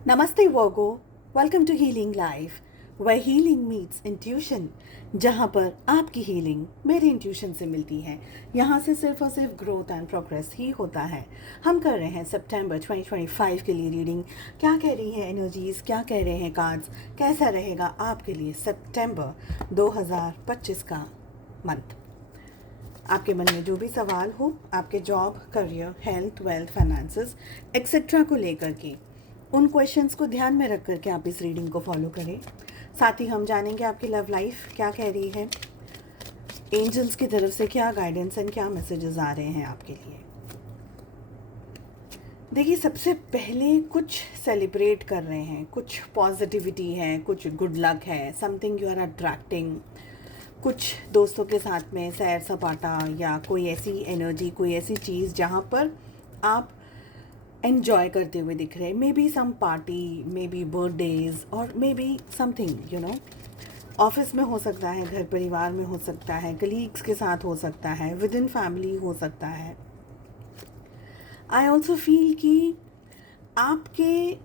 नमस्ते Virgo, welcome to healing life where healing meets intuition. जहाँ पर आपकी हीलिंग मेरे इंट्यूशन से मिलती है। यहाँ से सिर्फ और सिर्फ ग्रोथ एंड प्रोग्रेस ही होता है। हम कर रहे हैं सितंबर 2025 के लिए रीडिंग। क्या कह रही है एनर्जीज, क्या कह रहे हैं कार्ड्स, कैसा रहेगा आपके लिए सितंबर 2025 का मंथ। आपके मन में जो भी सवाल हो आपके job, career, health, wealth, finances etcetera को लेकर के, उन क्वेश्चंस को ध्यान में रख करके आप इस रीडिंग को फॉलो करें। साथ ही हम जानेंगे आपकी लव लाइफ क्या कह रही है, एंजल्स की तरफ से क्या गाइडेंस एंड क्या मैसेजेस आ रहे हैं आपके लिए। देखिए, सबसे पहले कुछ सेलिब्रेट कर रहे हैं, कुछ पॉजिटिविटी है, कुछ गुड लक है, समथिंग यू आर अट्रैक्टिंग। कुछ दोस्तों के साथ में सैर सपाटा या कोई ऐसी एनर्जी, कोई ऐसी चीज़ जहाँ पर आप एन्जॉय करते हुए दिख रहे हैं। May be some party, may be birthdays और मे बी समथिंग ऑफिस में हो सकता है, घर परिवार में हो सकता है, कलीग्स के साथ हो सकता है, विद इन फैमिली हो सकता है। आई ऑल्सो फील कि आपके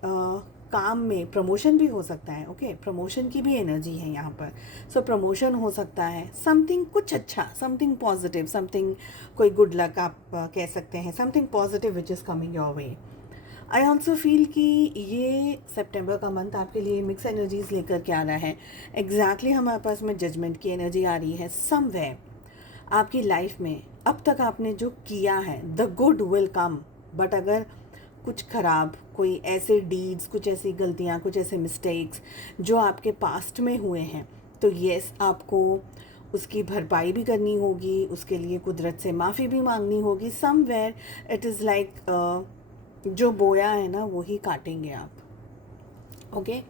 काम में प्रमोशन भी हो सकता है। ओके, प्रमोशन की भी एनर्जी है यहाँ पर। सो प्रमोशन हो सकता है, समथिंग कुछ अच्छा, समथिंग पॉजिटिव, समथिंग कोई गुड लक आप कह सकते हैं, something positive which is coming your way. I also feel कि ये सितंबर का मंथ आपके लिए मिक्स एनर्जीज लेकर के आ रहा है। एग्जैक्टली हमारे पास में जजमेंट की एनर्जी आ रही है। समवेयर आपकी लाइफ में अब तक आपने जो किया है, the good will come, but अगर कुछ ख़राब, कोई ऐसे डीड्स, कुछ ऐसी गलतियाँ, कुछ ऐसे मिस्टेक्स जो आपके पास्ट में हुए हैं, तो येस आपको उसकी भरपाई भी करनी होगी, उसके लिए कुदरत से माफ़ी भी मांगनी होगी। समवेयर इट इज़ लाइक जो बोया है ना वो ही काटेंगे आप। ओके,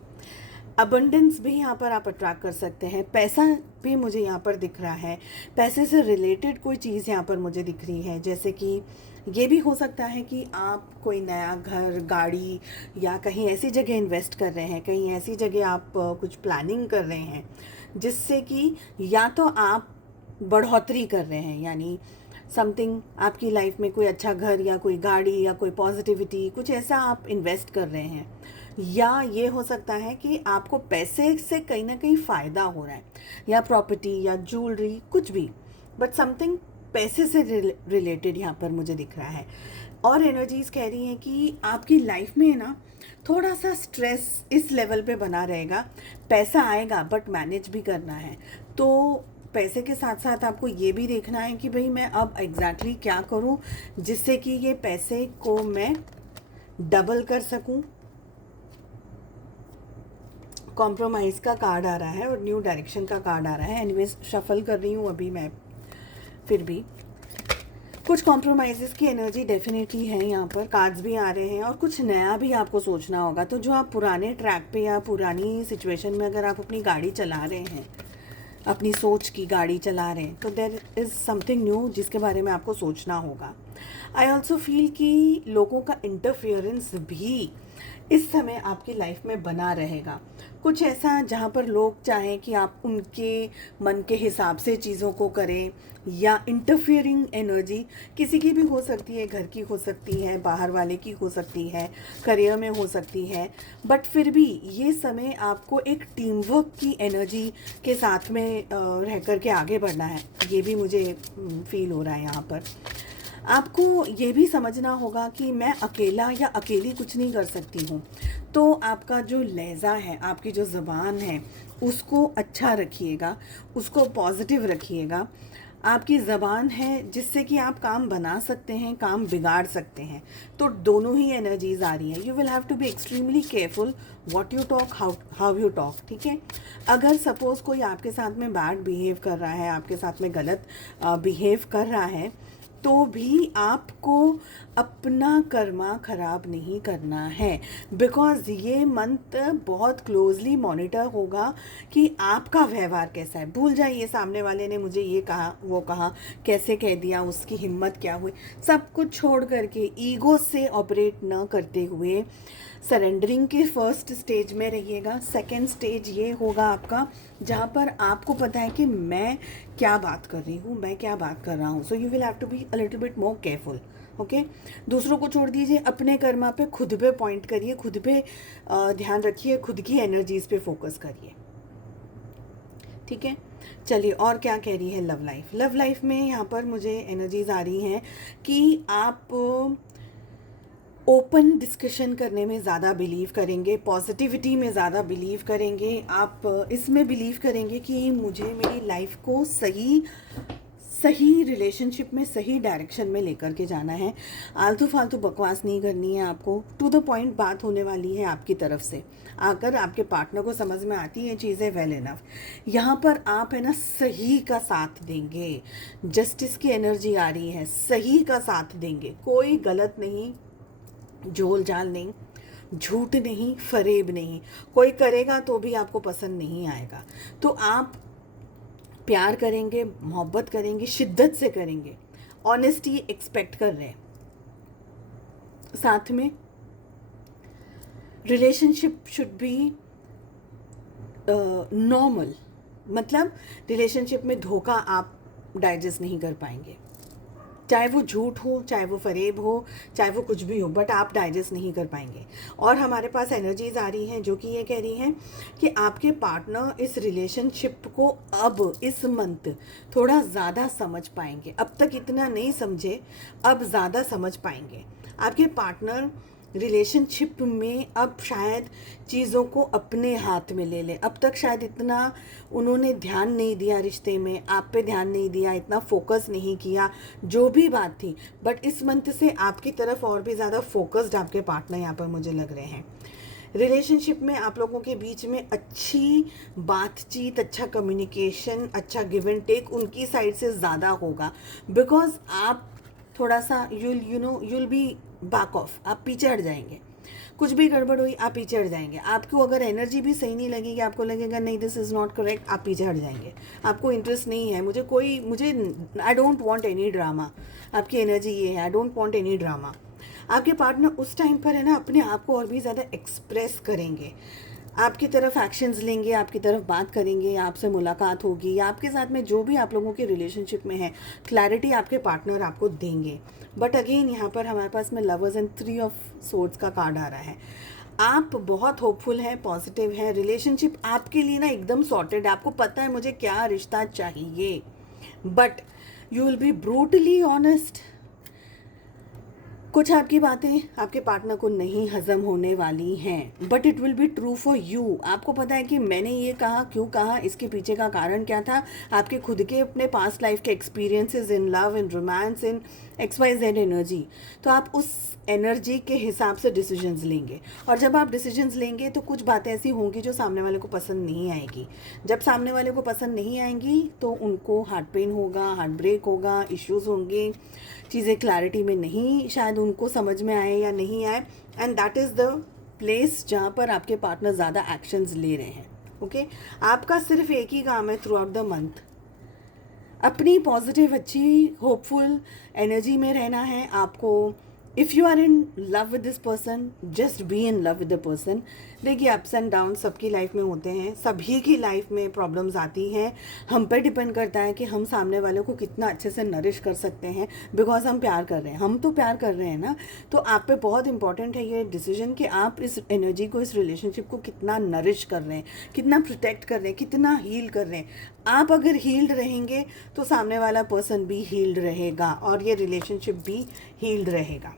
अबंडेंस भी यहाँ पर आप अट्रैक्ट कर सकते हैं। पैसा भी मुझे यहाँ पर दिख रहा है, पैसे से रिलेटेड कोई चीज़ यहाँ पर मुझे दिख रही है। जैसे कि ये भी हो सकता है कि आप कोई नया घर, गाड़ी या कहीं ऐसी जगह इन्वेस्ट कर रहे हैं, कहीं ऐसी जगह आप कुछ प्लानिंग कर रहे हैं जिससे कि या तो आप बढ़ोतरी कर रहे हैं, यानी समथिंग आपकी लाइफ में कोई अच्छा घर या कोई गाड़ी या कोई पॉजिटिविटी, कुछ ऐसा आप इन्वेस्ट कर रहे हैं। या ये हो सकता है कि आपको पैसे से कहीं ना कहीं फ़ायदा हो रहा है, या प्रॉपर्टी या ज्वेलरी, कुछ भी, बट समथिंग पैसे से रिलेटेड यहाँ पर मुझे दिख रहा है। और एनर्जीज कह रही हैं कि आपकी लाइफ में ना थोड़ा सा स्ट्रेस इस लेवल पे बना रहेगा। पैसा आएगा बट मैनेज भी करना है। तो पैसे के साथ साथ आपको ये भी देखना है कि भाई मैं अब एग्जैक्टली क्या करूं जिससे कि ये पैसे को मैं डबल कर सकूं। कॉम्प्रोमाइज़ का कार्ड आ रहा है और न्यू डायरेक्शन का कार्ड आ रहा है। एनीवेज शफल कर रही हूँ अभी मैं, फिर भी कुछ कॉम्प्रोमाइज़ की एनर्जी डेफिनेटली है यहाँ पर। कार्ड्स भी आ रहे हैं और कुछ नया भी आपको सोचना होगा। तो जो आप पुराने ट्रैक पे या पुरानी सिचुएशन में अगर आप अपनी गाड़ी चला रहे हैं, अपनी सोच की गाड़ी चला रहे हैं, तो देर इज़ समथिंग न्यू जिसके बारे में आपको सोचना होगा। आई ऑल्सो फील कि लोगों का इंटरफियरेंस भी इस समय आपकी लाइफ में बना रहेगा। कुछ ऐसा जहाँ पर लोग चाहें कि आप उनके मन के हिसाब से चीज़ों को करें, या इंटरफियरिंग एनर्जी किसी की भी हो सकती है, घर की हो सकती है, बाहर वाले की हो सकती है, करियर में हो सकती है। बट फिर भी ये समय आपको एक टीम वर्क की एनर्जी के साथ में रह कर के आगे बढ़ना है। ये भी मुझे फील हो रहा है यहाँ पर। आपको ये भी समझना होगा कि मैं अकेला या अकेली कुछ नहीं कर सकती हूँ। तो आपका जो लहज़ा है, आपकी जो ज़बान है, उसको अच्छा रखिएगा, उसको पॉजिटिव रखिएगा। आपकी ज़बान है जिससे कि आप काम बना सकते हैं, काम बिगाड़ सकते हैं। तो दोनों ही एनर्जीज आ रही हैं। You will have to be extremely careful what you talk, how you talk. ठीक है, अगर सपोज़ कोई आपके साथ में बैड बिहेव कर रहा है, आपके साथ में गलत बिहेव कर रहा है, तो भी आपको अपना कर्मा ख़राब नहीं करना है। बिकॉज़ ये मंथ बहुत क्लोजली मॉनिटर होगा कि आपका व्यवहार कैसा है। भूल जाइए सामने वाले ने मुझे ये कहा, वो कहा, कैसे कह दिया, उसकी हिम्मत क्या हुई, सब कुछ छोड़ करके ईगो से ऑपरेट न करते हुए सरेंडरिंग के फर्स्ट स्टेज में रहिएगा। सेकंड स्टेज ये होगा आपका जहाँ पर आपको पता है कि मैं क्या बात कर रही हूँ, मैं क्या बात कर रहा हूँ। So you will have to be a little bit more careful. Okay दूसरों को छोड़ दीजिए, अपने कर्मा पे खुद पे पॉइंट करिए, खुद पे ध्यान रखिए, खुद की एनर्जीज पे फोकस करिए, ठीक है। चलिए और क्या कह रही है लव लाइफ। लव लाइफ में यहाँ पर मुझे एनर्जीज आ रही हैं कि आप ओपन डिस्कशन करने में ज़्यादा बिलीव करेंगे, पॉजिटिविटी में ज़्यादा बिलीव करेंगे, आप इसमें बिलीव करेंगे कि मुझे मेरी लाइफ को सही रिलेशनशिप में सही डायरेक्शन में लेकर के जाना है। आलतू फालतू बकवास नहीं करनी है, आपको टू द पॉइंट बात होने वाली है आपकी तरफ से। अगर आपके पार्टनर को समझ में आती हैं चीज़ें, वेल इनफ। यहाँ पर आप है ना सही का साथ देंगे, जस्टिस की एनर्जी आ रही है, सही का साथ देंगे, कोई गलत नहीं, झोल झाल नहीं, झूठ नहीं, फरेब नहीं। कोई करेगा तो भी आपको पसंद नहीं आएगा, तो आप प्यार करेंगे, मोहब्बत करेंगे, शिद्दत से करेंगे, ऑनेस्टी एक्सपेक्ट कर रहे हैं। साथ में रिलेशनशिप शुड बी नॉर्मल, मतलब रिलेशनशिप में धोखा आप डाइजेस्ट नहीं कर पाएंगे, चाहे वो झूठ हो, चाहे वो फरेब हो, चाहे वो कुछ भी हो, बट आप डाइजेस्ट नहीं कर पाएंगे। और हमारे पास एनर्जीज आ रही हैं जो कि ये कह रही हैं कि आपके पार्टनर इस रिलेशनशिप को अब इस मंथ थोड़ा ज़्यादा समझ पाएंगे, अब तक इतना नहीं समझे, अब ज़्यादा समझ पाएंगे। आपके पार्टनर रिलेशनशिप में अब शायद चीज़ों को अपने हाथ में ले लें। अब तक शायद इतना उन्होंने ध्यान नहीं दिया रिश्ते में, आप पे ध्यान नहीं दिया, इतना फोकस नहीं किया, जो भी बात थी, बट इस मंथ से आपकी तरफ और भी ज़्यादा फोकस्ड आपके पार्टनर यहाँ पर मुझे लग रहे हैं। रिलेशनशिप में आप लोगों के बीच में अच्छी बातचीत, अच्छा कम्युनिकेशन, अच्छा गिव एंड टेक उनकी साइड से ज़्यादा होगा, बिकॉज आप थोड़ा सा यूल बी बैक ऑफ, आप पीछे हट जाएंगे। कुछ भी गड़बड़ हुई आप पीछे हट जाएंगे। आपको अगर एनर्जी भी सही नहीं लगेगी, आपको लगेगा नहीं दिस इज़ नॉट करेक्ट, आप पीछे हट जाएंगे। आपको इंटरेस्ट नहीं है, मुझे I don't want any drama, आपकी एनर्जी ये है, I don't want any drama. आपके पार्टनर उस टाइम पर है ना अपने आप को और भी ज़्यादा एक्सप्रेस करेंगे, आपकी तरफ एक्शंस लेंगे, आपकी तरफ बात करेंगे, आपसे मुलाकात होगी, आपके साथ में जो भी आप लोगों के रिलेशनशिप में है क्लैरिटी आपके पार्टनर आपको देंगे। बट अगेन यहाँ पर हमारे पास में लवर्स एंड 3 ऑफ सोर्ड्स का कार्ड आ रहा है। आप बहुत होपफुल हैं, पॉजिटिव हैं, रिलेशनशिप आपके लिए ना एकदम सॉर्टेड है, आपको पता है मुझे क्या रिश्ता चाहिए, but you will be brutally honest. कुछ आपकी बातें आपके पार्टनर को नहीं हजम होने वाली हैं, but it will be true for you. आपको पता है कि मैंने ये कहा, क्यों कहा, इसके पीछे का कारण क्या था, आपके खुद के अपने पास्ट लाइफ के experiences in love, in romance, in XYZ energy. तो आप उस एनर्जी के हिसाब से डिसीजंस लेंगे, और जब आप डिसीजंस लेंगे तो कुछ बातें ऐसी होंगी जो सामने वाले को पसंद नहीं आएगी। जब सामने वाले को पसंद नहीं आएंगी तो उनको हार्ट पेन होगा, हार्ट ब्रेक होगा, इश्यूज होंगे, चीज़ें क्लैरिटी में नहीं शायद उनको समझ में आए या नहीं आए, and that is the place जहाँ पर आपके पार्टनर ज़्यादा एक्शंस ले रहे हैं। ओके आपका सिर्फ एक ही काम है थ्रू आउट द मंथ, अपनी पॉजिटिव, अच्छी, होपफुल एनर्जी में रहना है आपको। If you are in love with this person, just be in love with the person. देखिए अप्स एंड डाउन सबकी लाइफ में होते हैं, सभी की लाइफ में प्रॉब्लम्स आती हैं, हम पे डिपेंड करता है कि हम सामने वाले को कितना अच्छे से नरिश कर सकते हैं, बिकॉज हम प्यार कर रहे हैं, हम तो प्यार कर रहे हैं ना। तो आप पे बहुत इंपॉर्टेंट है ये डिसीजन कि आप इस एनर्जी को, इस रिलेशनशिप को कितना नरिश कर रहे हैं, कितना प्रोटेक्ट कर रहे हैं, कितना हील कर रहे हैं। आप अगर हील्ड रहेंगे तो सामने वाला पर्सन भी हील्ड रहेगा और ये रिलेशनशिप भी हील्ड रहेगा।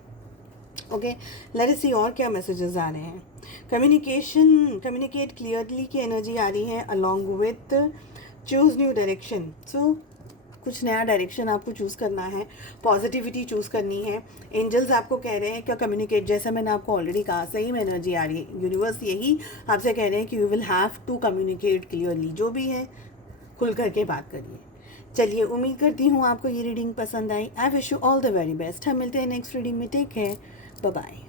ओके लेट अस सी और क्या मैसेजेस आ रहे हैं। कम्युनिकेट क्लियरली की एनर्जी आ रही है, along with choose new direction. So कुछ नया डायरेक्शन आपको चूज़ करना है, पॉजिटिविटी चूज़ करनी है। एंजल्स आपको कह रहे हैं क्या कम्युनिकेट, जैसा मैंने आपको ऑलरेडी कहा, सही में एनर्जी आ रही है, यूनिवर्स यही आपसे कह रहे हैं कि you will have to communicate clearly, जो भी है खुल करके बात करिए। चलिए उम्मीद करती हूँ आपको ये रीडिंग पसंद आई। I wish you all the very best. हम मिलते हैं नेक्स्ट रीडिंग में। Take care, bye bye.